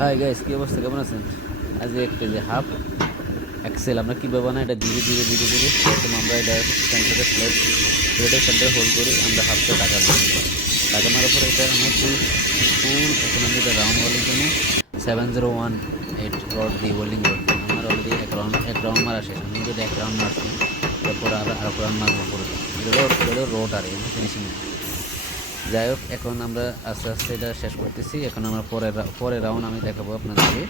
Hi guys, কি অবস্থা, কেমন আছেন? আজ একটা যে হাফ এক্সেল আমরা কীভাবে বানাই, এটা ধীরে ধীরে ধীরে ধীরে প্রথম আমরা এটা সেন্টারে প্লেটের সেন্টারে হোল্ড করি, আমরা হাফটা টাকা দিই। টাকা মারার পরে এটা আমরা ফুল ফুল এখন আমি এটা রাউন্ড ওয়ালের জন্য 7018 রড দিই, ওয়েল্ডিং রড দিই। আমার অলরেডি এক রাউন্ড মারা শেষ, আমি যদি এক রাউন্ড মারছি তারপরে আর রাউন্ড মারবো পরে। এটা রোড আর এমনি ফিনিশিং। যাই হোক, এখন আমরা আস্তে আস্তে এটা শেষ করতেছি। এখন আমরা পরের রাউন্ড আমি দেখাবো আপনাদেরকে।